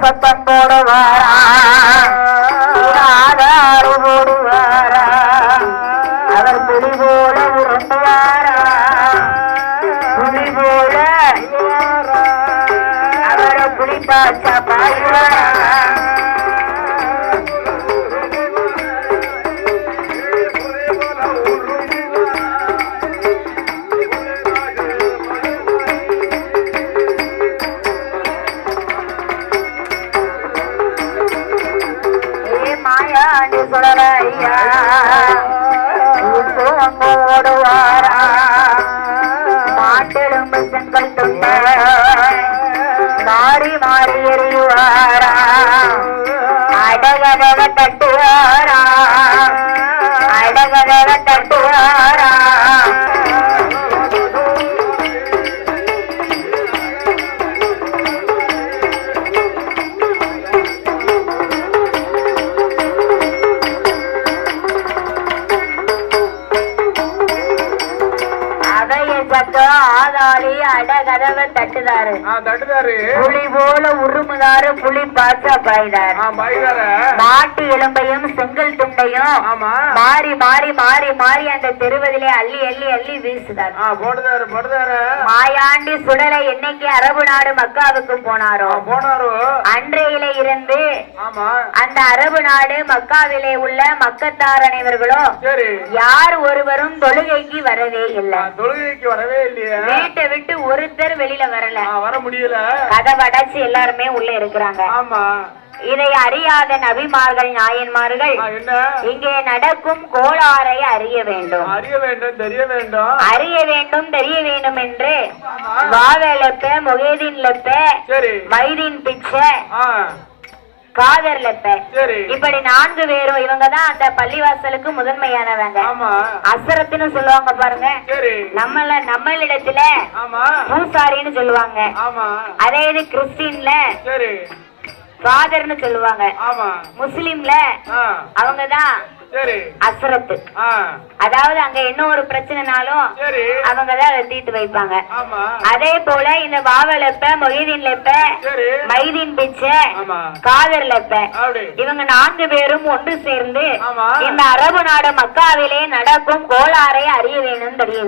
சத்தம் போடுவாரா ஆதாறு போடுவாரா அவர் புலி போல உருண்டுவாரா புலி போல அவரை புலி பாச்சா பாடுவாரா மாயாண்டி சுடலையா ஓடுவாரா மாட்டெலும்பு செங்கல் துண்ட மாறி மாறி எறிவாரா அடகதக தட்டு பகைய தட்டுதாரு. தட்டுதாரு. புலி போல உருமுதாரு புலி பாய்தாரு. மாட்டு எலும்பையும் செங்கல் துண்டையும் மாறி மாறி மாறி மாறி அந்த தெருவதிலே அள்ளி அள்ளி அள்ளி வீசுதார். ஆ, போடுதாரு போடுதாரு. மாயாண்டி சுடலை என்னைக்கு அரபு நாடு மக்காவுக்கு போனாரோ? போனாரு. அன்றையில இருந்து அந்த அரபு நாடு மக்காவிலே உள்ள மக்கத்தார் அனைவர்களும் யார் ஒருவரும் தொழுகைக்கு வரவே இல்லை. ஆ, தொழுகைக்கு வரவே இல்லையே. வீட்டை விட்டு ஒருத்தர் வெளியில வரல. வர முடியல. கதவை அடைச்சு எல்லாருமே உள்ள இருக்கிறாங்க. ஆமா. இதை அறியாத நபிமார்கள் நாயன்மார்கள் இங்கே நடக்கும் கோளாறை அறிய வேண்டும். அறிய வேண்டும் தெரிய வேண்டும். அறிய வேண்டும் தெரிய வேண்டும் என்று ஆமா. வாவேலப்ப முகேதீன் லெப்ப மைதீன் பிச்சை ஆ காதர் லெப்ப சரி. இப்படி நான்கு பேரும் இவங்க தான் அந்த பள்ளிவாசலுக்கு முதன்மையானவங்க. ஆமா. அசரத்துன்னு சொல்லுவாங்க பாருங்க. நம்மள நம்மளிடத்துல பூசாரின்னு சொல்லுவாங்க. அதே இது கிறிஸ்டின்ல ஃபாதர்னு சொல்லுவாங்க. முஸ்லிம்ல ஆ. அவங்க தான் சரி அசரத்து அதாவது அங்க என்ன ஒரு பிரச்சனைனாலும் அவங்க தான் அதை தீர்த்து வைப்பாங்க. அதே போல இந்த பாவலப்ப மொஹிதீன் லெப்ப மைதீன் பிச்சை காதர் லெப்ப இவங்க நான்கு பேரும் ஒன்று சேர்ந்து இந்த அரபு நாடு மக்காவிலே நடக்கும் கோளாறை அறிய வேணும் தெரிய